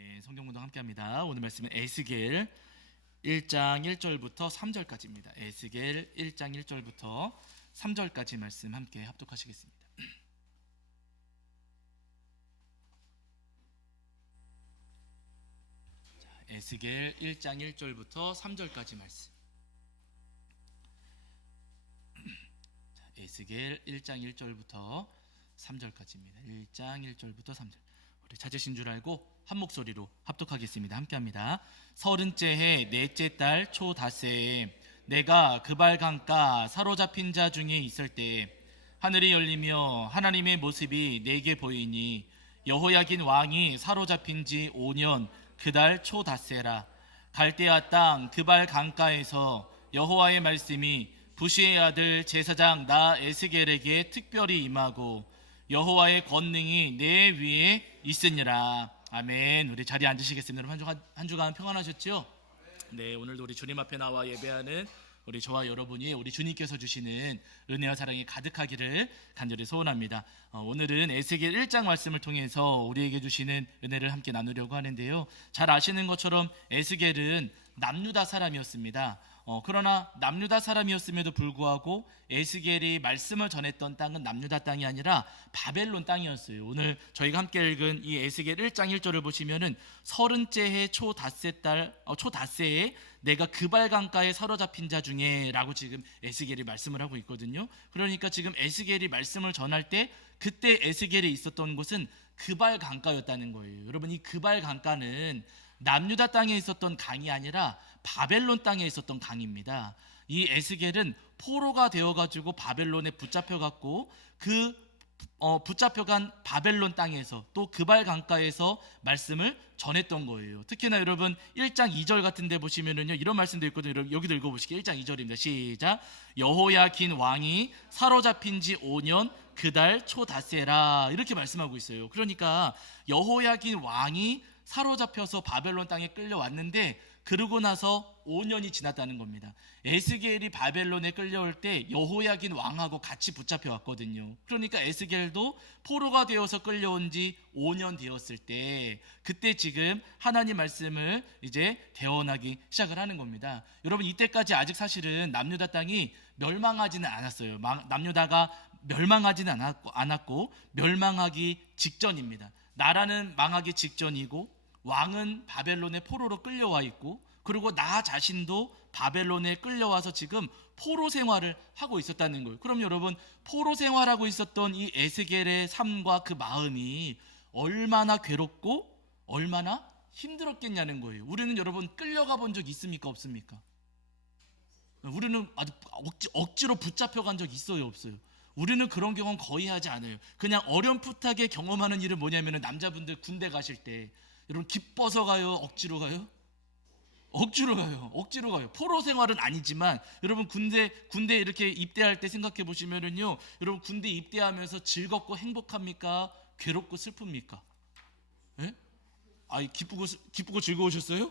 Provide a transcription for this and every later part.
아멘. 성경 공동 함께합니다. 오늘 말씀은 에스겔 1장 1절부터 3절까지입니다. 에스겔 1장 1절부터 3절까지 말씀 함께 합독하시겠습니다. 에스겔 1장 1절부터 3절까지 말씀. 에스겔 1장 1절부터 3절까지입니다. 1장 1절부터 3절. 우리 찾으신 줄 알고 한 목소리로 합독하겠습니다. 함께합니다. 30째 해 넷째 달 초 닷새에 내가 그발 강가 사로잡힌 자 중에 있을 때 하늘이 열리며 하나님의 모습이 내게 보이니 여호야긴 왕이 사로잡힌 지 5년 그달 초 닷새라. 갈대아 땅 그발 강가에서 여호와의 말씀이 부시의 아들 제사장 나 에스겔에게 특별히 임하고 여호와의 권능이 내 위에 있으니라. 아멘. 우리 자리에 앉으시겠습니다. 여러분 한 주간 평안하셨죠? 네, 오늘도 우리 주님 앞에 나와 예배하는 우리 저와 여러분이 우리 주님께서 주시는 은혜와 사랑이 가득하기를 간절히 소원합니다. 오늘은 에스겔 1장 말씀을 통해서 우리에게 주시는 은혜를 함께 나누려고 하는데요. 잘 아시는 것처럼 에스겔은 남유다 사람이었습니다. 그러나 남유다 사람이었음에도 불구하고 에스겔이 말씀을 전했던 땅은 남유다 땅이 아니라 바벨론 땅이었어요. 오늘 저희가 함께 읽은 이 에스겔 1장 1절을 보시면은 30째 해 초 닷새에 내가 그발 강가에 사로잡힌 자 중에 라고 지금 에스겔이 말씀을 하고 있거든요. 그러니까 지금 에스겔이 말씀을 전할 때 그때 에스겔이 있었던 곳은 그발 강가였다는 거예요. 여러분, 이 그발 강가는 남유다 땅에 있었던 강이 아니라 바벨론 땅에 있었던 강입니다. 이 에스겔은 포로가 되어가지고 바벨론에 붙잡혀갔고 붙잡혀간 바벨론 땅에서 또 그발 강가에서 말씀을 전했던 거예요. 특히나 여러분 1장 2절 같은 데 보시면은요, 이런 말씀도 있거든요. 여러분 여기도 읽어보실게요. 1장 2절입니다. 시작. 여호야긴 왕이 사로잡힌 지 5년 그달 초 닷새라, 이렇게 말씀하고 있어요. 그러니까 여호야긴 왕이 사로잡혀서 바벨론 땅에 끌려왔는데 그러고 나서 5년이 지났다는 겁니다. 에스겔이 바벨론에 끌려올 때 여호야긴 왕하고 같이 붙잡혀 왔거든요. 그러니까 에스겔도 포로가 되어서 끌려온 지 5년 되었을 때 그때 지금 하나님 말씀을 이제 대언하기 시작을 하는 겁니다. 여러분, 이때까지 아직 사실은 남유다 땅이 멸망하지는 않았어요. 남유다가 멸망하지는 않았고 멸망하기 직전입니다. 나라는 망하기 직전이고 왕은 바벨론의 포로로 끌려와 있고, 그리고 나 자신도 바벨론에 끌려와서 지금 포로 생활을 하고 있었다는 거예요. 그럼 여러분, 포로 생활하고 있었던 이 에스겔의 삶과 그 마음이 얼마나 괴롭고 얼마나 힘들었겠냐는 거예요. 우리는 여러분 끌려가 본 적 있습니까? 없습니까? 우리는 아주 억지로 붙잡혀간 적 있어요? 없어요? 우리는 그런 경험 거의 하지 않아요. 그냥 어렴풋하게 경험하는 일은 뭐냐면 남자분들 군대 가실 때 여러분 기뻐서 가요? 억지로 가요? 억지로 가요. 포로 생활은 아니지만 여러분 군대 이렇게 입대할 때 생각해 보시면은요, 여러분 군대 입대하면서 즐겁고 행복합니까? 괴롭고 슬픕니까? 예? 기쁘고 즐거우셨어요?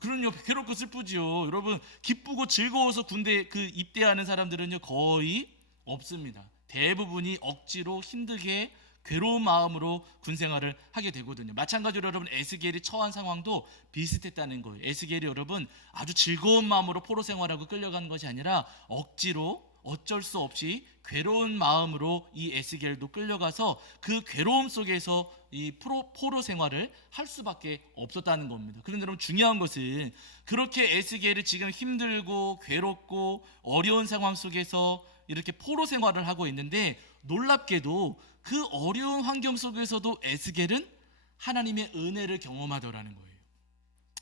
그럼요, 괴롭고 슬프지요. 여러분, 기쁘고 즐거워서 군대 입대하는 사람들은요 거의 없습니다. 대부분이 억지로 힘들게 괴로운 마음으로 군 생활을 하게 되거든요. 마찬가지로 여러분 에스겔이 처한 상황도 비슷했다는 거예요. 에스겔이 여러분 아주 즐거운 마음으로 포로 생활하고 끌려가는 것이 아니라 억지로 어쩔 수 없이 괴로운 마음으로 이 에스겔도 끌려가서 그 괴로움 속에서 이 포로 생활을 할 수밖에 없었다는 겁니다. 그런데 여러분 중요한 것은 그렇게 에스겔이 지금 힘들고 괴롭고 어려운 상황 속에서 이렇게 포로 생활을 하고 있는데 놀랍게도 그 어려운 환경 속에서도 에스겔은 하나님의 은혜를 경험하더라는 거예요.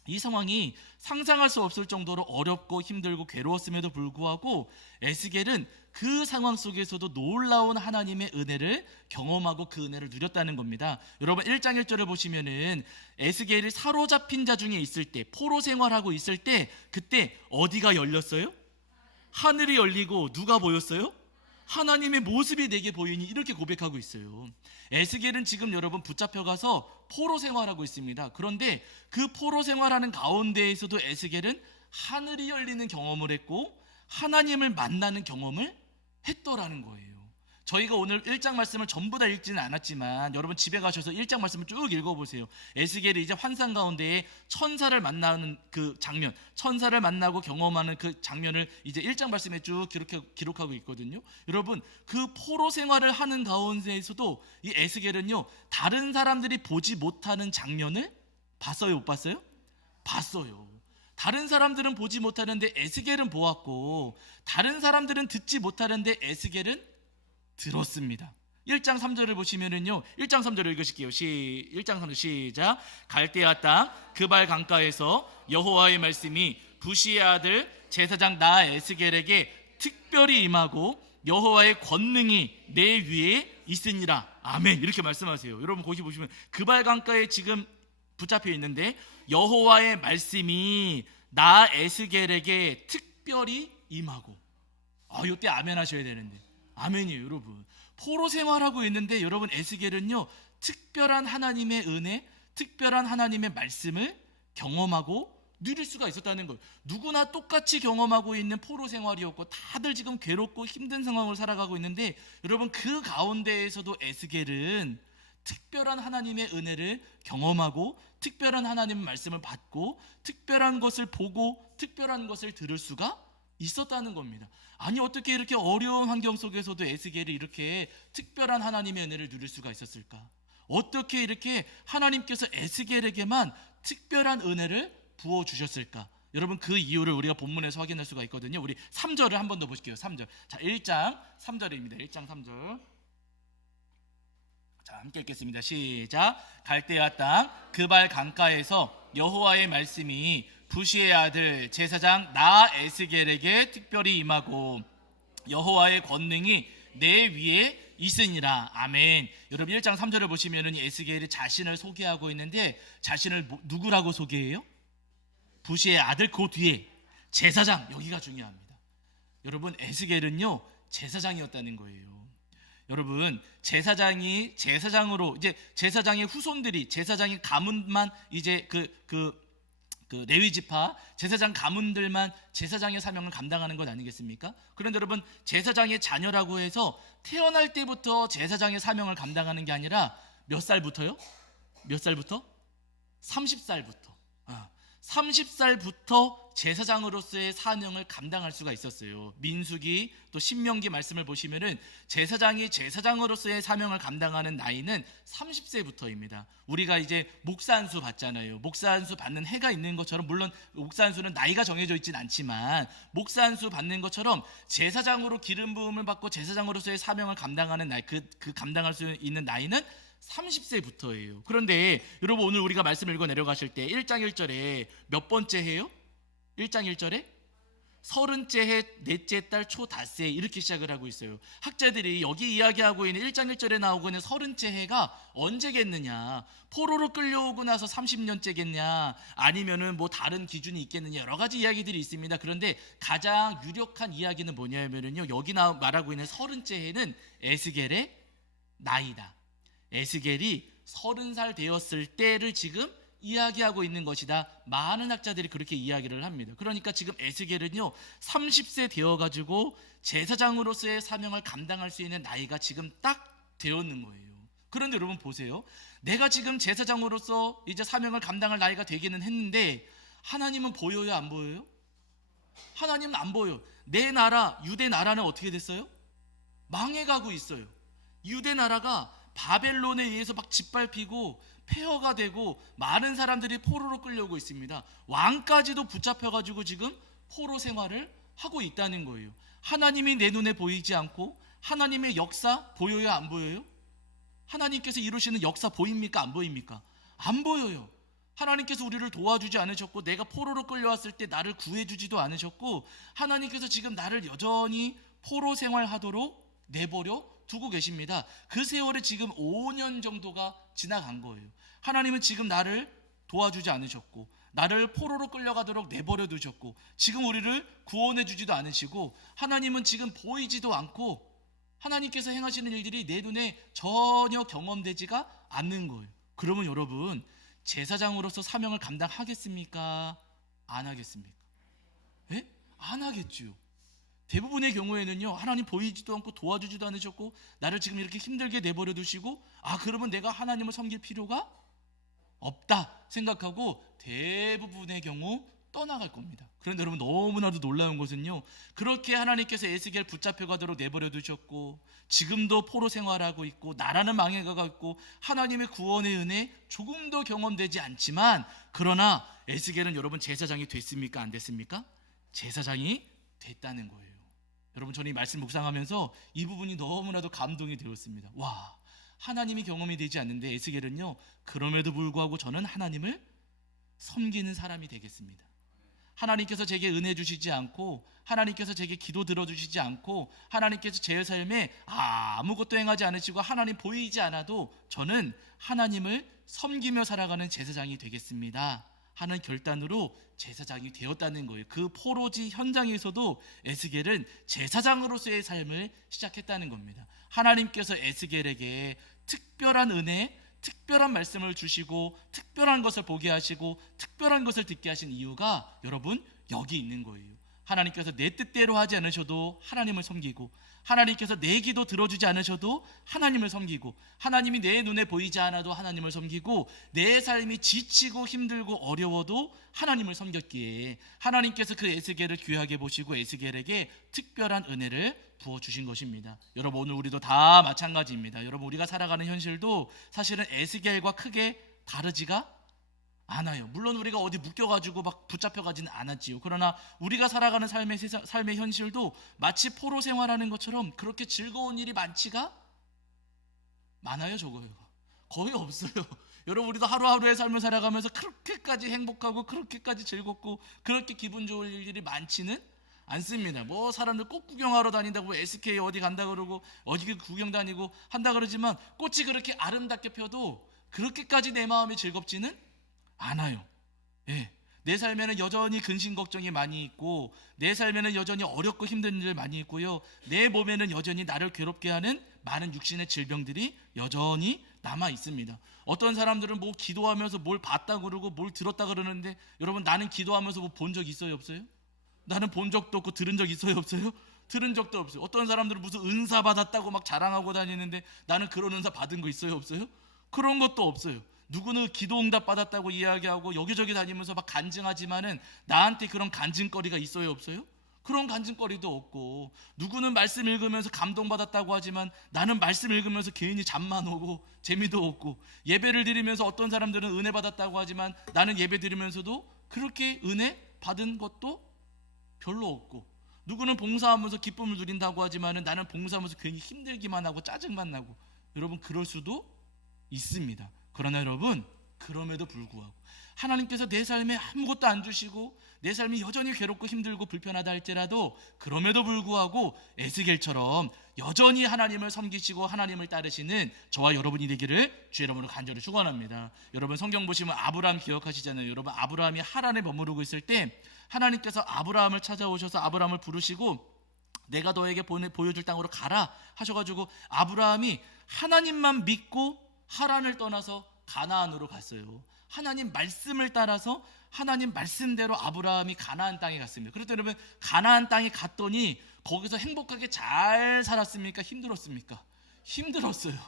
이 상황이 상상할 수 없을 정도로 어렵고 힘들고 괴로웠음에도 불구하고 에스겔은 그 상황 속에서도 놀라운 하나님의 은혜를 경험하고 그 은혜를 누렸다는 겁니다. 여러분 1장 1절을 보시면은 에스겔이 사로잡힌 자 중에 있을 때, 포로 생활하고 있을 때 그때 어디가 열렸어요? 하늘이 열리고 누가 보였어요? 하나님의 모습이 내게 보이니, 이렇게 고백하고 있어요. 에스겔은 지금 여러분 붙잡혀가서 포로 생활하고 있습니다. 그런데 그 포로 생활하는 가운데에서도 에스겔은 하늘이 열리는 경험을 했고 하나님을 만나는 경험을 했더라는 거예요. 저희가 오늘 1장 말씀을 전부 다 읽지는 않았지만 여러분 집에 가셔서 1장 말씀을 쭉 읽어보세요. 에스겔이 이제 환상 가운데에 천사를 만나는 그 장면, 천사를 만나고 경험하는 그 장면을 이제 1장 말씀에 쭉 기록하고 있거든요. 여러분 그 포로 생활을 하는 가운데에서도 이 에스겔은요 다른 사람들이 보지 못하는 장면을 봤어요, 못 봤어요? 봤어요. 다른 사람들은 보지 못하는데 에스겔은 보았고, 다른 사람들은 듣지 못하는데 에스겔은 들었습니다. 1장 3절을 보시면은요, 1장 3절을 읽으실게요. 1장 3절 시작. 갈대아 땅 그발 강가에서 여호와의 말씀이 부시의 아들 제사장 나 에스겔에게 특별히 임하고 여호와의 권능이 내 위에 있으니라. 아멘. 이렇게 말씀하세요. 여러분 거기 보시면 그발 강가에 지금 붙잡혀 있는데 여호와의 말씀이 나 에스겔에게 특별히 임하고, 이때 아멘 하셔야 되는데 아멘이에요. 여러분 포로 생활하고 있는데 여러분 에스겔은요 특별한 하나님의 은혜, 특별한 하나님의 말씀을 경험하고 누릴 수가 있었다는 거예요. 누구나 똑같이 경험하고 있는 포로 생활이었고 다들 지금 괴롭고 힘든 상황을 살아가고 있는데 여러분 그 가운데에서도 에스겔은 특별한 하나님의 은혜를 경험하고 특별한 하나님의 말씀을 받고 특별한 것을 보고 특별한 것을 들을 수가 있었다는 겁니다. 아니 어떻게 이렇게 어려운 환경 속에서도 에스겔이 이렇게 특별한 하나님의 은혜를 누릴 수가 있었을까? 어떻게 이렇게 하나님께서 에스겔에게만 특별한 은혜를 부어주셨을까? 여러분 그 이유를 우리가 본문에서 확인할 수가 있거든요. 우리 3절을 한 번 더 보실게요. 3절. 자, 1장 3절입니다. 1장 3절. 자, 함께 읽겠습니다. 시작. 갈대아 땅 그발 강가에서 여호와의 말씀이 부시의 아들 제사장 나 에스겔에게 특별히 임하고 여호와의 권능이 내 위에 있으니라. 아멘. 여러분 1장 3절을 보시면은 에스겔이 자신을 소개하고 있는데 자신을 누구라고 소개해요? 부시의 아들, 그 뒤에 제사장, 여기가 중요합니다. 여러분 에스겔은요 제사장이었다는 거예요. 여러분 제사장으로 이제 제사장의 후손들이 제사장의 가문만 이제 그 레위 지파 제사장 가문들만 제사장의 사명을 감당하는 것 아니겠습니까? 그런데 여러분 제사장의 자녀라고 해서 태어날 때부터 제사장의 사명을 감당하는 게 아니라 몇 살부터요? 몇 살부터? 30살부터. 30살부터 제사장으로서의 사명을 감당할 수가 있었어요. 민수기 또 신명기 말씀을 보시면은 제사장이 제사장으로서의 사명을 감당하는 나이는 30세부터입니다. 우리가 이제 목사안수 받잖아요. 목사안수 받는 해가 있는 것처럼, 물론 목사안수는 나이가 정해져 있진 않지만 목사안수 받는 것처럼 제사장으로 기름 부음을 받고 제사장으로서의 사명을 감당하는 나이, 그 감당할 수 있는 나이는 30세부터예요. 그런데 여러분 오늘 우리가 말씀 읽어 내려가실 때 1장 1절에 몇 번째 해요? 1장 1절에 30째 해 넷째 달 초 닷새 이렇게 시작을 하고 있어요. 학자들이 여기 이야기하고 있는 1장 1절에 나오고 있는 30째 해가 언제겠느냐, 포로로 끌려오고 나서 30년째겠냐, 아니면은 뭐 다른 기준이 있겠느냐, 여러 가지 이야기들이 있습니다. 그런데 가장 유력한 이야기는 뭐냐면요, 여기 말하고 있는 30째 해는 에스겔의 나이다. 에스겔이 30살 되었을 때를 지금 이야기하고 있는 것이다. 많은 학자들이 그렇게 이야기를 합니다. 그러니까 지금 에스겔은요 30세 되어가지고 제사장으로서의 사명을 감당할 수 있는 나이가 지금 딱 되었는 거예요. 그런데 여러분 보세요. 내가 지금 제사장으로서 이제 사명을 감당할 나이가 되기는 했는데 하나님은 보여요, 안 보여요? 하나님은 안 보여요. 내 나라 유대 나라는 어떻게 됐어요? 망해가고 있어요. 유대 나라가 바벨론에 의해서 막 짓밟히고 폐허가 되고 많은 사람들이 포로로 끌려오고 있습니다. 왕까지도 붙잡혀가지고 지금 포로 생활을 하고 있다는 거예요. 하나님이 내 눈에 보이지 않고 하나님의 역사 보여요, 안 보여요? 하나님께서 이루시는 역사 보입니까, 안 보입니까? 안 보여요. 하나님께서 우리를 도와주지 않으셨고 내가 포로로 끌려왔을 때 나를 구해주지도 않으셨고 하나님께서 지금 나를 여전히 포로 생활하도록 내버려 두고 계십니다. 그 세월에 지금 5년 정도가 지나간 거예요. 하나님은 지금 나를 도와주지 않으셨고 나를 포로로 끌려가도록 내버려 두셨고 지금 우리를 구원해 주지도 않으시고 하나님은 지금 보이지도 않고 하나님께서 행하시는 일들이 내 눈에 전혀 경험되지가 않는 거예요. 그러면 여러분 제사장으로서 사명을 감당하겠습니까? 안 하겠습니까? 예? 안 하겠죠. 대부분의 경우에는요, 하나님 보이지도 않고 도와주지도 않으셨고 나를 지금 이렇게 힘들게 내버려 두시고, 그러면 내가 하나님을 섬길 필요가 없다 생각하고 대부분의 경우 떠나갈 겁니다. 그런데 여러분, 너무나도 놀라운 것은요, 그렇게 하나님께서 에스겔 붙잡혀 가도록 내버려 두셨고 지금도 포로 생활하고 있고 나라는 망해가고 있고 하나님의 구원의 은혜 조금도 경험되지 않지만, 그러나 에스겔은 여러분 제사장이 됐습니까? 안 됐습니까? 제사장이 됐다는 거예요. 여러분, 저는 이 말씀 묵상하면서 이 부분이 너무나도 감동이 되었습니다. 와, 하나님이 경험이 되지 않는데 에스겔은요, 그럼에도 불구하고 저는 하나님을 섬기는 사람이 되겠습니다. 하나님께서 제게 은혜 주시지 않고, 하나님께서 제게 기도 들어주시지 않고, 하나님께서 제 삶에 아무것도 행하지 않으시고 하나님 보이지 않아도 저는 하나님을 섬기며 살아가는 제사장이 되겠습니다 하는 결단으로 제사장이 되었다는 거예요. 그 포로지 현장에서도 에스겔은 제사장으로서의 삶을 시작했다는 겁니다. 하나님께서 에스겔에게 특별한 은혜, 특별한 말씀을 주시고 특별한 것을 보게 하시고 특별한 것을 듣게 하신 이유가 여러분, 여기 있는 거예요. 하나님께서 내 뜻대로 하지 않으셔도 하나님을 섬기고, 하나님께서 내 기도 들어주지 않으셔도 하나님을 섬기고, 하나님이 내 눈에 보이지 않아도 하나님을 섬기고, 내 삶이 지치고 힘들고 어려워도 하나님을 섬겼기에 하나님께서 그 에스겔을 귀하게 보시고 에스겔에게 특별한 은혜를 부어주신 것입니다. 여러분, 오늘 우리도 다 마찬가지입니다. 여러분, 우리가 살아가는 현실도 사실은 에스겔과 크게 다르지가 않아요. 물론 우리가 어디 묶여가지고 막 붙잡혀가지는 않았지요. 그러나 우리가 살아가는 삶의 현실도 마치 포로 생활하는 것처럼 그렇게 즐거운 일이 많아요? 적어요? 거의 없어요. 여러분, 우리도 하루하루의 삶을 살아가면서 그렇게까지 행복하고 그렇게까지 즐겁고 그렇게 기분 좋을 일이 많지는 않습니다. 뭐 사람들 꽃 구경하러 다닌다고 SK 어디 간다 그러고 어디 구경 다니고 한다 그러지만 꽃이 그렇게 아름답게 펴도 그렇게까지 내 마음이 즐겁지는 않아요. 예. 내 삶에는 여전히 근심 걱정이 많이 있고, 내 삶에는 여전히 어렵고 힘든 일 많이 있고요, 내 몸에는 여전히 나를 괴롭게 하는 많은 육신의 질병들이 여전히 남아 있습니다. 어떤 사람들은 뭐 기도하면서 뭘 봤다 그러고 뭘 들었다 그러는데, 여러분, 나는 기도하면서 뭐 본 적 있어요, 없어요? 나는 본 적도 없고 들은 적 있어요, 없어요? 들은 적도 없어요. 어떤 사람들은 무슨 은사 받았다고 막 자랑하고 다니는데 나는 그런 은사 받은 거 있어요, 없어요? 그런 것도 없어요. 누구는 기도 응답 받았다고 이야기하고 여기저기 다니면서 막 간증하지만은 나한테 그런 간증거리가 있어요, 없어요? 그런 간증거리도 없고, 누구는 말씀 읽으면서 감동받았다고 하지만 나는 말씀 읽으면서 괜히 잠만 오고 재미도 없고, 예배를 드리면서 어떤 사람들은 은혜 받았다고 하지만 나는 예배 드리면서도 그렇게 은혜 받은 것도 별로 없고, 누구는 봉사하면서 기쁨을 누린다고 하지만 나는 봉사하면서 괜히 힘들기만 하고 짜증만 나고, 여러분, 그럴 수도 있습니다. 그러나 여러분, 그럼에도 불구하고 하나님께서 내 삶에 아무것도 안 주시고 내 삶이 여전히 괴롭고 힘들고 불편하다 할지라도, 그럼에도 불구하고 에스겔처럼 여전히 하나님을 섬기시고 하나님을 따르시는 저와 여러분이 되기를 주의 이름으로 간절히 축원합니다. 여러분, 성경 보시면 아브라함 기억하시잖아요. 여러분, 아브라함이 하란에 머무르고 있을 때 하나님께서 아브라함을 찾아오셔서 아브라함을 부르시고 내가 너에게 보여줄 땅으로 가라 하셔가지고 아브라함이 하나님만 믿고 하란을 떠나서 가나안으로 갔어요. 하나님 말씀을 따라서 하나님 말씀대로 아브라함이 가나안 땅에 갔습니다. 그래서 여러분, 가나안 땅에 갔더니 거기서 행복하게 잘 살았습니까? 힘들었습니까? 힘들었어요.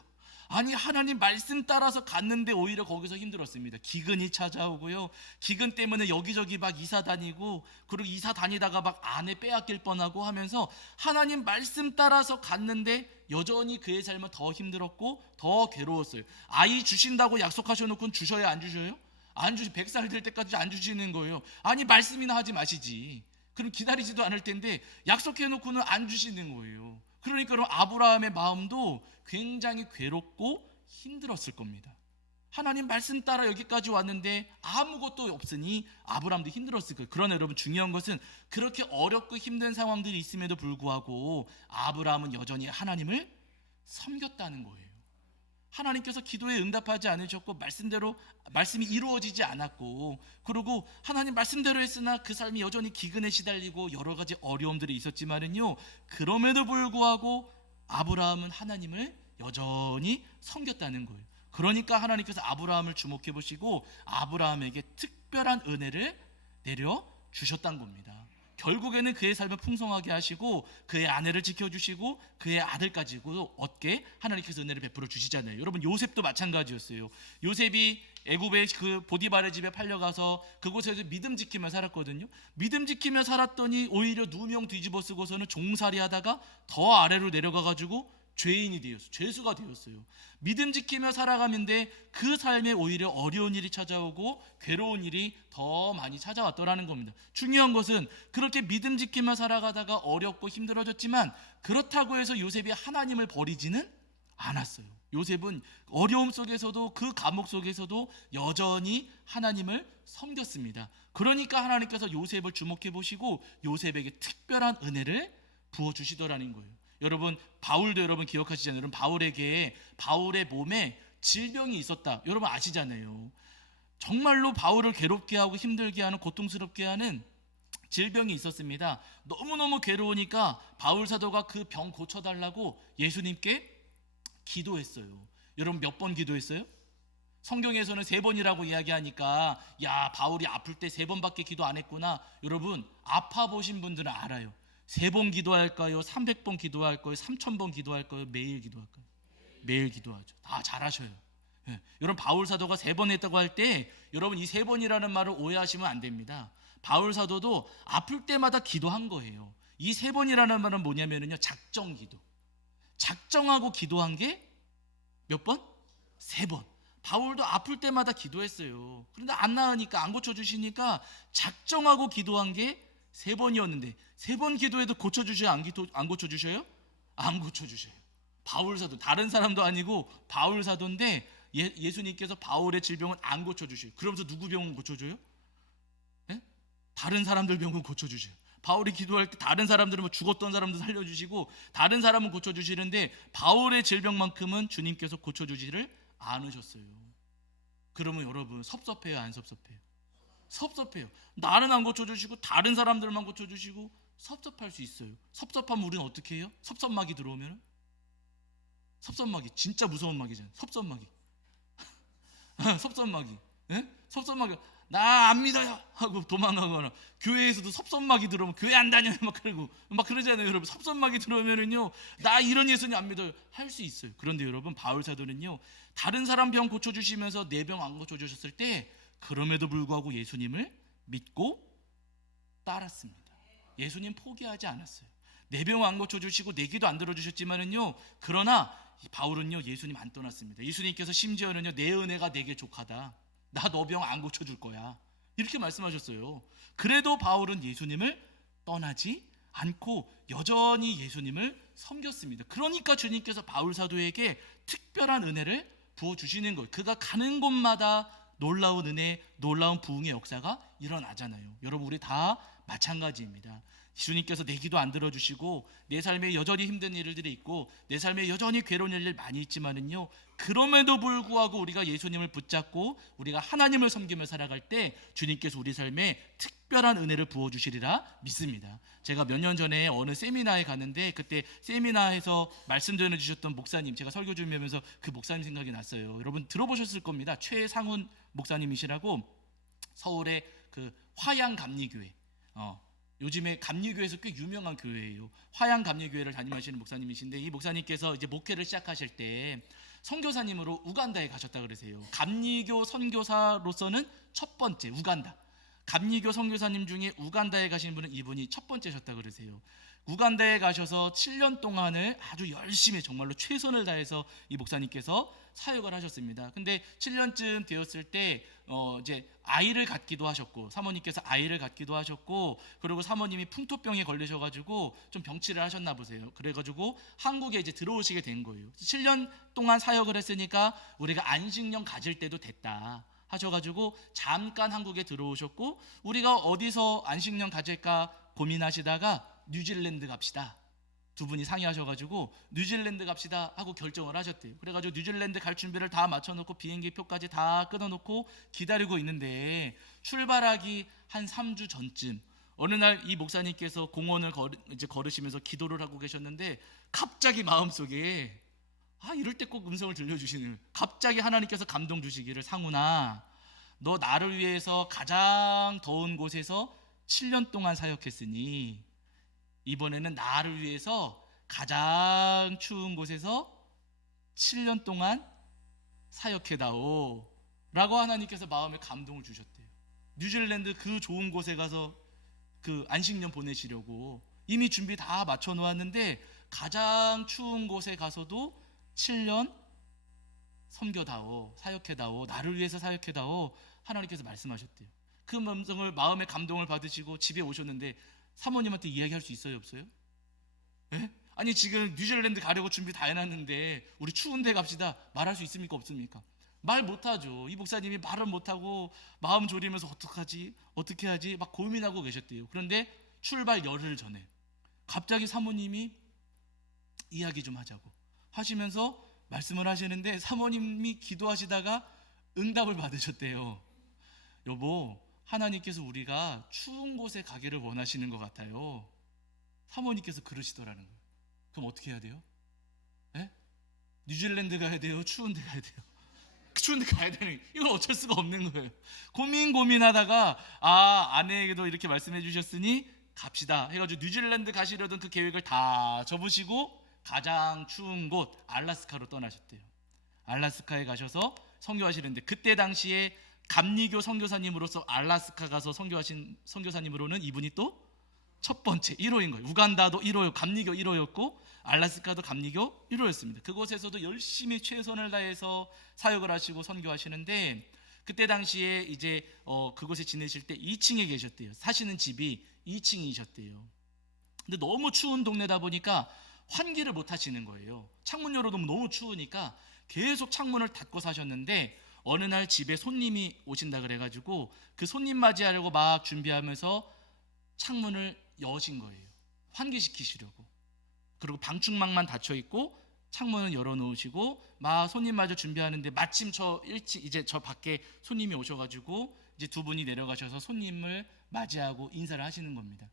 아니, 하나님 말씀 따라서 갔는데 오히려 거기서 힘들었습니다. 기근이 찾아오고요, 기근 때문에 여기저기 막 이사 다니고, 그리고 이사 다니다가 막 아내 빼앗길 뻔하고 하면서 하나님 말씀 따라서 갔는데 여전히 그의 삶은 더 힘들었고 더 괴로웠어요. 아이 주신다고 약속하셔놓고는 주셔요, 안 주셔요? 안 주시. 100살 될 때까지 안 주시는 거예요. 아니, 말씀이나 하지 마시지. 그럼 기다리지도 않을 텐데 약속해놓고는 안 주시는 거예요. 그러니까 그럼 아브라함의 마음도 굉장히 괴롭고 힘들었을 겁니다. 하나님 말씀 따라 여기까지 왔는데 아무것도 없으니 아브라함도 힘들었을 거예요. 그러나 여러분, 중요한 것은 그렇게 어렵고 힘든 상황들이 있음에도 불구하고 아브라함은 여전히 하나님을 섬겼다는 거예요. 하나님께서 기도에 응답하지 않으셨고 말씀대로 말씀이 이루어지지 않았고, 그리고 하나님 말씀대로 했으나 그 삶이 여전히 기근에 시달리고 여러 가지 어려움들이 있었지만은요, 그럼에도 불구하고 아브라함은 하나님을 여전히 섬겼다는 거예요. 그러니까 하나님께서 아브라함을 주목해 보시고 아브라함에게 특별한 은혜를 내려 주셨단 겁니다. 결국에는 그의 삶을 풍성하게 하시고 그의 아내를 지켜주시고 그의 아들까지도 얻게 하나님께서 은혜를 베풀어 주시잖아요. 여러분 요셉도 마찬가지였어요. 요셉이 애굽의 그 보디발의 집에 팔려가서 그곳에서 믿음 지키며 살았거든요. 믿음 지키며 살았더니 오히려 누명 뒤집어 쓰고서는 종살이 하다가 더 아래로 내려가가지고 죄인이 되었어요. 죄수가 되었어요. 믿음 지키며 살아가는데 그 삶에 오히려 어려운 일이 찾아오고 괴로운 일이 더 많이 찾아왔더라는 겁니다. 중요한 것은 그렇게 믿음 지키며 살아가다가 어렵고 힘들어졌지만 그렇다고 해서 요셉이 하나님을 버리지는 않았어요. 요셉은 어려움 속에서도 그 감옥 속에서도 여전히 하나님을 섬겼습니다. 그러니까 하나님께서 요셉을 주목해 보시고 요셉에게 특별한 은혜를 부어주시더라는 거예요. 여러분 바울도 여러분 기억하시잖아요. 여러분 바울에게 바울의 몸에 질병이 있었다. 여러분 아시잖아요. 정말로 바울을 괴롭게 하고 힘들게 하는 고통스럽게 하는 질병이 있었습니다. 너무너무 괴로우니까 바울 사도가 그 병 고쳐달라고 예수님께 기도했어요. 여러분 몇 번 기도했어요? 성경에서는 3번이라고 이야기하니까 야 바울이 아플 때 3번밖에 기도 안 했구나. 여러분 아파 보신 분들은 알아요. 3번 기도할까요? 300번 기도할까요? 3000번 기도할까요? 매일 기도할까요? 매일 기도하죠. 다 잘하셔요. 예. 여러분 바울 사도가 3번 했다고 할 때 여러분 이 3번이라는 말을 오해하시면 안 됩니다. 바울 사도도 아플 때마다 기도한 거예요. 이 3번이라는 말은 뭐냐면요 작정 기도. 작정하고 기도한 게 몇 번? 3번. 바울도 아플 때마다 기도했어요. 그런데 안 나으니까 안 고쳐주시니까 작정하고 기도한 게 3번이었는데 3번 기도해도 고쳐주셔요? 안 고쳐주셔요? 안 고쳐주셔요. 바울 사도 다른 사람도 아니고 바울 사도인데 예수님께서 바울의 질병은 안 고쳐주셔요. 그러면서 누구 병은 고쳐줘요? 네? 다른 사람들 병은 고쳐주셔요. 바울이 기도할 때 다른 사람들은 뭐 죽었던 사람도 살려주시고 다른 사람은 고쳐주시는데 바울의 질병만큼은 주님께서 고쳐주지를 않으셨어요. 그러면 여러분 섭섭해요? 안 섭섭해요? 섭섭해요. 나는 안 고쳐주시고 다른 사람들만 고쳐주시고 섭섭할 수 있어요. 섭섭하면 우리는 어떻게 해요? 섭섭마귀 들어오면 섭섭마귀 진짜 무서운 마귀잖아요. 섭섭마귀 섭섭마귀 예? 섭섭마귀 나 안 믿어요 하고 도망가거나 교회에서도 섭섭마귀 들어오면 교회 안 다녀요 막 그러잖아요. 여러분 섭섭마귀 들어오면은요 나 이런 예수님 안 믿어요 할 수 있어요. 그런데 여러분 바울 사도는요 다른 사람 병 고쳐주시면서 내 병 안 고쳐주셨을 때 그럼에도 불구하고 예수님을 믿고 따랐습니다. 예수님 포기하지 않았어요. 내 병 안 고쳐주시고 내 기도 안 들어주셨지만은요 그러나 바울은요 예수님 안 떠났습니다. 예수님께서 심지어는요 내 은혜가 내게 족하다. 나 너 병 안 고쳐줄 거야. 이렇게 말씀하셨어요. 그래도 바울은 예수님을 떠나지 않고 여전히 예수님을 섬겼습니다. 그러니까 주님께서 바울 사도에게 특별한 은혜를 부어주시는 거예요. 그가 가는 곳마다 놀라운 은혜, 놀라운 부흥의 역사가 일어나잖아요. 여러분 우리 다 마찬가지입니다. 주님께서 내 기도 안 들어주시고 내 삶에 여전히 힘든 일들이 있고 내 삶에 여전히 괴로운 일들 많이 있지만은요 그럼에도 불구하고 우리가 예수님을 붙잡고 우리가 하나님을 섬기며 살아갈 때 주님께서 우리 삶에 특별한 은혜를 부어주시리라 믿습니다. 제가 몇 년 전에 어느 세미나에 갔는데 그때 세미나에서 말씀 전해주셨던 목사님 제가 설교 준비하면서 그 목사님 생각이 났어요. 여러분 들어보셨을 겁니다. 최상훈 목사님이시라고 서울의 그 화양감리교회 요즘에 감리교회에서 꽤 유명한 교회예요. 화양감리교회를 담임하시는 목사님이신데 이 목사님께서 이제 목회를 시작하실 때 선교사님으로 우간다에 가셨다 그러세요. 감리교 선교사로서는 첫 번째 우간다. 감리교 선교사님 중에 우간다에 가신 분은 이분이 첫 번째셨다 그러세요. 우간다에 가셔서 7년 동안을 아주 열심히 정말로 최선을 다해서 이 목사님께서 사역을 하셨습니다. 근데 7년쯤 되었을 때 이제 아이를 갖기도 하셨고 사모님께서 아이를 갖기도 하셨고 그리고 사모님이 풍토병에 걸리셔가지고 좀 병치를 하셨나 보세요. 그래가지고 한국에 이제 들어오시게 된 거예요. 7년 동안 사역을 했으니까 우리가 안식년 가질 때도 됐다 하셔가지고 잠깐 한국에 들어오셨고 우리가 어디서 안식년 가질까 고민하시다가 뉴질랜드 갑시다. 두 분이 상의하셔가지고 뉴질랜드 갑시다 하고 결정을 하셨대요. 그래가지고 뉴질랜드 갈 준비를 다 맞춰놓고 비행기 표까지 다 끊어놓고 기다리고 있는데 출발하기 한 3주 전쯤 어느 날 이 목사님께서 공원을 이제 걸으시면서 기도를 하고 계셨는데 갑자기 마음속에 이럴 때 꼭 음성을 들려주시는 갑자기 하나님께서 감동 주시기를 상훈아 너 나를 위해서 가장 더운 곳에서 7년 동안 사역했으니 이번에는 나를 위해서 가장 추운 곳에서 7년 동안 사역해다오 라고 하나님께서 마음에 감동을 주셨대요. 뉴질랜드 그 좋은 곳에 가서 그 안식년 보내시려고 이미 준비 다 맞춰 놓았는데 가장 추운 곳에 가서도 7년 섬겨다오, 사역해다오, 나를 위해서 사역해다오 하나님께서 말씀하셨대요. 그 음성을 마음의 감동을 받으시고 집에 오셨는데 사모님한테 이야기할 수 있어요, 없어요? 예? 아니 지금 뉴질랜드 가려고 준비 다 해놨는데 우리 추운 데 갑시다 말할 수 있습니까, 없습니까? 말 못하죠. 이 목사님이 말을 못하고 마음 졸이면서 어떡하지, 어떻게 하지 막 고민하고 계셨대요. 그런데 출발 열흘 전에 갑자기 사모님이 이야기 좀 하자고 하시면서 말씀을 하시는데 사모님이 기도하시다가 응답을 받으셨대요. 여보, 하나님께서 우리가 추운 곳에 가기를 원하시는 것 같아요. 사모님께서 그러시더라는 거예요. 그럼 어떻게 해야 돼요? 예? 뉴질랜드 가야 돼요? 추운 데 가야 돼요? 추운 데 가야 되는, 이건 어쩔 수가 없는 거예요. 고민하다가 아내에게도 이렇게 말씀해 주셨으니 갑시다 해가지고 뉴질랜드 가시려던 그 계획을 다 접으시고 가장 추운 곳 알래스카로 떠나셨대요. 알래스카에 가셔서 선교하시는데 그때 당시에 감리교 선교사님으로서 알래스카 가서 선교하신 선교사님으로는 이분이 또 첫 번째 1호인 거예요. 우간다도 1호, 감리교 1호였고 알래스카도 감리교 1호였습니다. 그곳에서도 열심히 최선을 다해서 사역을 하시고 선교하시는데 그때 당시에 이제 그곳에 지내실 때 2층에 계셨대요. 사시는 집이 2층이셨대요. 근데 너무 추운 동네다 보니까 환기를 못 하시는 거예요. 창문 열어두면 너무 추우니까 계속 창문을 닫고 사셨는데 어느 날 집에 손님이 오신다 그래가지고 그 손님 맞이하려고 막 준비하면서 창문을 여신 거예요. 환기시키시려고. 그리고 방충망만 닫혀 있고 창문은 열어놓으시고 막 손님 맞아 준비하는데 마침 이제 저 밖에 손님이 오셔가지고 이제 두 분이 내려가셔서 손님을 맞이하고 인사를 하시는 겁니다.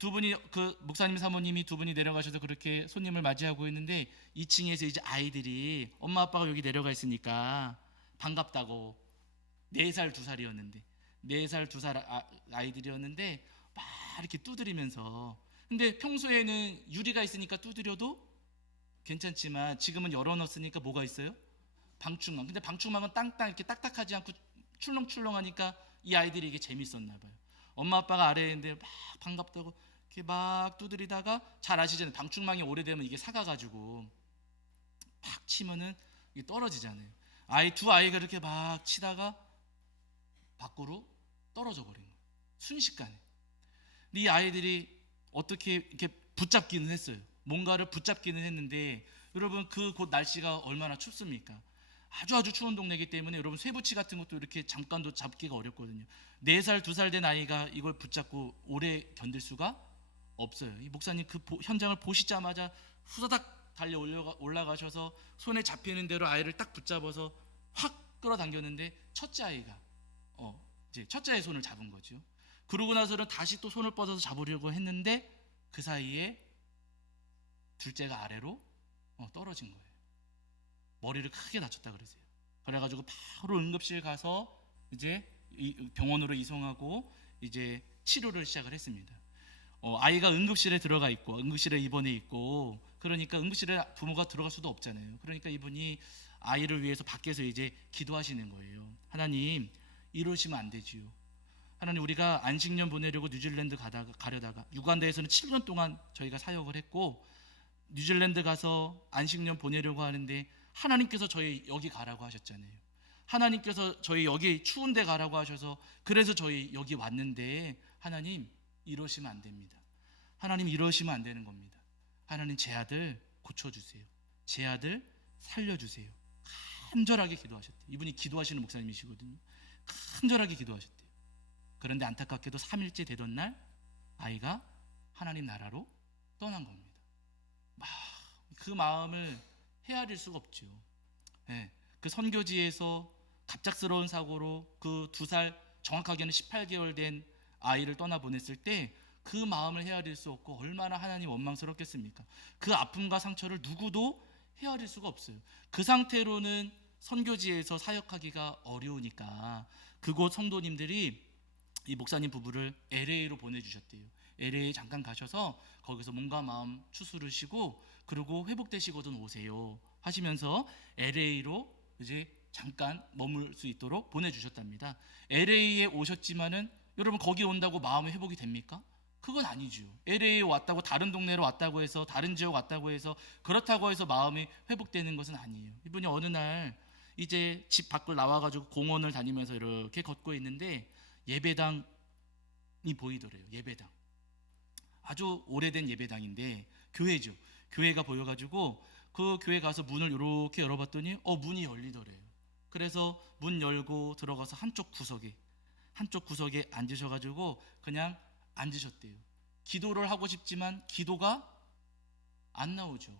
두 분이 그 목사님 사모님이 두 분이 내려가셔서 그렇게 손님을 맞이하고 있는데 2층에서 이제 아이들이 엄마 아빠가 여기 내려가 있으니까 반갑다고 4살 2살이었는데 4살 2살 아이들이었는데 막 이렇게 두드리면서 근데 평소에는 유리가 있으니까 두드려도 괜찮지만 지금은 열어놨으니까 뭐가 있어요? 방충망. 근데 방충망은 땅땅 이렇게 딱딱하지 않고 출렁출렁하니까 이 아이들이 이게 재밌었나 봐요. 엄마 아빠가 아래에 있는데 막 반갑다고 이렇게 막 두드리다가 잘 아시잖아요. 방충망이 오래되면 이게 사가가지고 팍 치면은 이게 떨어지잖아요. 두 아이가 이렇게 막 치다가 밖으로 떨어져 버린 거예요. 순식간에. 근데 이 아이들이 어떻게 이렇게 붙잡기는 했어요. 뭔가를 붙잡기는 했는데 여러분 그 곳 날씨가 얼마나 춥습니까? 아주 추운 동네이기 때문에 여러분 쇠붙이 같은 것도 이렇게 잠깐도 잡기가 어렵거든요. 4살 2살 된 아이가 이걸 붙잡고 오래 견딜 수가 없어요. 이 목사님 그 현장을 보시자마자 후다닥 달려 올라가셔서 손에 잡히는 대로 아이를 딱 붙잡아서 확 끌어당겼는데 첫째 아이가 이제 첫째의 손을 잡은 거죠. 그러고 나서는 다시 또 손을 뻗어서 잡으려고 했는데 그 사이에 둘째가 아래로 떨어진 거예요. 머리를 크게 다쳤다 그러세요. 그래가지고 바로 응급실 가서 이제 병원으로 이송하고 이제 치료를 시작을 했습니다. 아이가 응급실에 들어가 있고 응급실에 입원해 있고 그러니까 응급실에 부모가 들어갈 수도 없잖아요. 그러니까 이분이 아이를 위해서 밖에서 이제 기도하시는 거예요. 하나님, 이러시면 안 되지요. 하나님, 우리가 안식년 보내려고 뉴질랜드 가려다가 유간다에서는 7년 동안 저희가 사역을 했고 뉴질랜드 가서 안식년 보내려고 하는데 하나님께서 저희 여기 가라고 하셨잖아요. 하나님께서 저희 여기 추운 데 가라고 하셔서 그래서 저희 여기 왔는데 하나님, 이러시면 안 됩니다. 하나님, 이러시면 안 되는 겁니다. 하나님, 제 아들 고쳐주세요. 제 아들 살려주세요. 간절하게 기도하셨대요. 이분이 기도하시는 목사님이시거든요. 간절하게 기도하셨대요. 그런데 안타깝게도 3일째 되던 날 아이가 하나님 나라로 떠난 겁니다. 그 마음을 헤아릴 수가 없죠. 네, 그 선교지에서 갑작스러운 사고로 그 2살, 정확하게는 18개월 된 아이를 떠나보냈을 때 그 마음을 헤아릴 수 없고 얼마나 하나님 원망스럽겠습니까? 그 아픔과 상처를 누구도 헤아릴 수가 없어요. 그 상태로는 선교지에서 사역하기가 어려우니까 그곳 성도님들이 이 목사님 부부를 LA로 보내주셨대요. LA 잠깐 가셔서 거기서 몸과 마음 추스르시고 그리고 회복되시거든 오세요 하시면서 LA로 이제 잠깐 머물 수 있도록 보내주셨답니다. LA에 오셨지만은 여러분 거기 온다고 마음이 회복이 됩니까? 그건 아니죠. LA에 왔다고 다른 동네로 왔다고 해서 다른 지역 왔다고 해서 그렇다고 해서 마음이 회복되는 것은 아니에요. 이분이 어느 날 이제 집 밖을 나와가지고 공원을 다니면서 이렇게 걷고 있는데 예배당이 보이더래요. 예배당. 아주 오래된 예배당인데 교회죠. 교회가 보여가지고 그 교회 가서 문을 이렇게 열어봤더니 문이 열리더래요. 그래서 문 열고 들어가서 한쪽 구석에 앉으셔가지고 그냥 앉으셨대요. 기도를 하고 싶지만 기도가 안 나오죠.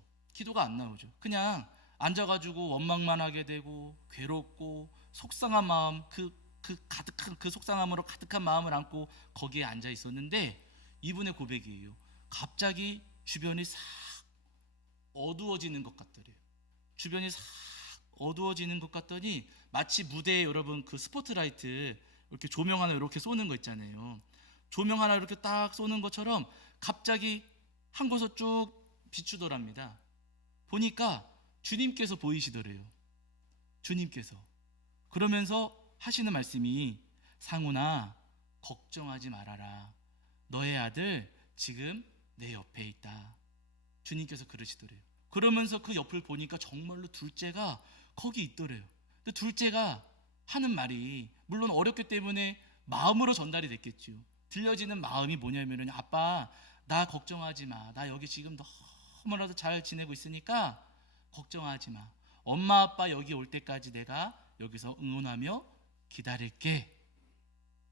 그냥 앉아가지고 원망만 하게 되고 괴롭고 속상한 마음 가득한 그 속상함으로 가득한 마음을 안고 거기에 앉아 있었는데 이분의 고백이에요. 갑자기 주변이 싹 어두워지는 것 같더래요. 주변이 싹 어두워지는 것 같더니 마치 무대에 여러분 그 스포트라이트 이렇게 조명 하나 이렇게 쏘는 거 있잖아요. 조명 하나 이렇게 딱 쏘는 것처럼 갑자기 한 곳을 쭉 비추더랍니다. 보니까 주님께서 보이시더래요. 주님께서. 그러면서 하시는 말씀이 상훈아 걱정하지 말아라. 너의 아들 지금 내 옆에 있다. 주님께서 그러시더래요. 그러면서 그 옆을 보니까 정말로 둘째가 거기 있더래요. 근데 둘째가 하는 말이 물론 어렵기 때문에 마음으로 전달이 됐겠죠. 들려지는 마음이 뭐냐면은 아빠 나 걱정하지 마. 나 여기 지금 너무나도 잘 지내고 있으니까 걱정하지 마. 엄마 아빠 여기 올 때까지 내가 여기서 응원하며 기다릴게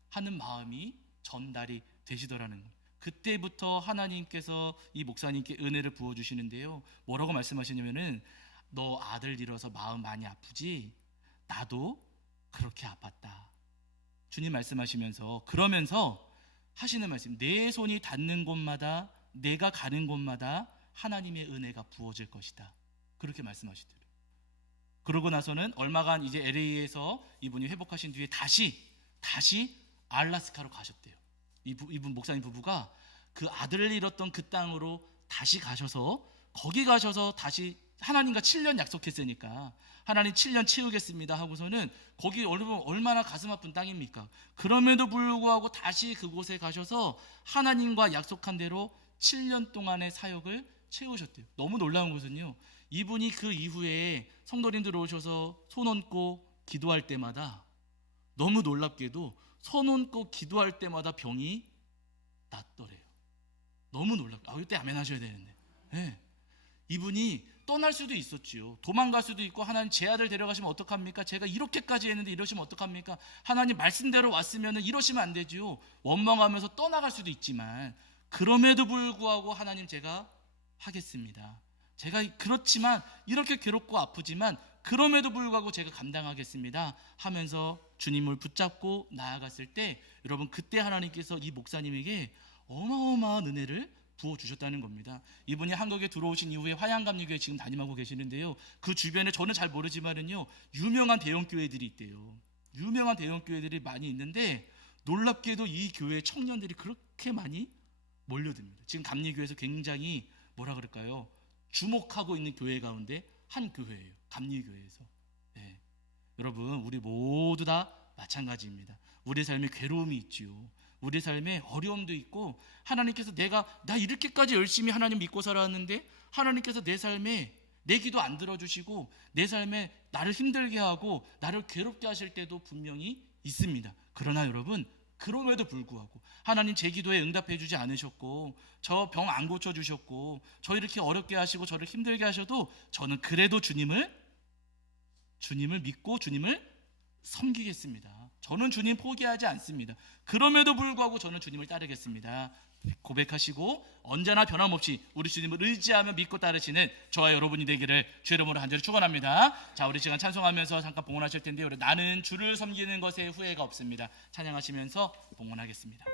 하는 마음이 전달이 되시더라는 거예요. 그때부터 하나님께서 이 목사님께 은혜를 부어주시는데요. 뭐라고 말씀하시냐면은 너 아들 잃어서 마음 많이 아프지? 나도 그렇게 아팠다. 주님 말씀하시면서 그러면서 하시는 말씀 내 손이 닿는 곳마다 내가 가는 곳마다 하나님의 은혜가 부어질 것이다. 그렇게 말씀하시더래요. 그러고 나서는 얼마간 이제 LA에서 이분이 회복하신 뒤에 다시 알라스카로 가셨대요. 이분 목사님 부부가 그 아들을 잃었던 그 땅으로 다시 가셔서 거기 가셔서 다시 하나님과 7년 약속했으니까 하나님 7년 채우겠습니다 하고서는 거기 얼마나 가슴 아픈 땅입니까? 그럼에도 불구하고 다시 그곳에 가셔서 하나님과 약속한 대로 7년 동안의 사역을 채우셨대요. 너무 놀라운 것은요. 이분이 그 이후에 성도님들 오셔서 손 얹고 기도할 때마다 너무 놀랍게도 손 얹고 기도할 때마다 병이 낫더래요. 너무 놀랍고 이때 아멘 하셔야 되는데 네. 이분이 떠날 수도 있었지요. 도망갈 수도 있고 하나님 제 아들 데려가시면 어떡합니까? 제가 이렇게까지 했는데 이러시면 어떡합니까? 하나님 말씀대로 왔으면 이러시면 안 되지요. 원망하면서 떠나갈 수도 있지만 그럼에도 불구하고 하나님 제가 하겠습니다. 제가 그렇지만 이렇게 괴롭고 아프지만 그럼에도 불구하고 제가 감당하겠습니다 하면서 주님을 붙잡고 나아갔을 때 여러분 그때 하나님께서 이 목사님에게 어마어마한 은혜를 부어주셨다는 겁니다. 이분이 한국에 들어오신 이후에 화양감리교회 지금 담임하고 계시는데요. 그 주변에 저는 잘 모르지만은요 유명한 대형교회들이 있대요. 유명한 대형교회들이 많이 있는데 놀랍게도 이 교회 청년들이 그렇게 많이 몰려듭니다. 지금 감리교회에서 굉장히 뭐라 그럴까요? 주목하고 있는 교회 가운데 한 교회예요. 감리교회에서. 네. 여러분 우리 모두 다 마찬가지입니다. 우리 삶에 괴로움이 있지요. 우리 삶에 어려움도 있고 하나님께서 나 이렇게까지 열심히 하나님 믿고 살았는데 하나님께서 내 삶에 내 기도 안 들어주시고 내 삶에 나를 힘들게 하고 나를 괴롭게 하실 때도 분명히 있습니다. 그러나 여러분 그럼에도 불구하고 하나님 제 기도에 응답해 주지 않으셨고 저 병 안 고쳐주셨고 저 이렇게 어렵게 하시고 저를 힘들게 하셔도 저는 그래도 주님을 믿고 주님을 섬기겠습니다. 저는 주님 포기하지 않습니다. 그럼에도 불구하고 저는 주님을 따르겠습니다. 고백하시고 언제나 변함없이 우리 주님을 의지하며 믿고 따르시는 저와 여러분이 되기를 주의 이름으로 간절히 축원합니다. 자, 우리 시간 찬송하면서 잠깐 봉헌하실 텐데요. 나는 주를 섬기는 것에 후회가 없습니다. 찬양하시면서 봉헌하겠습니다.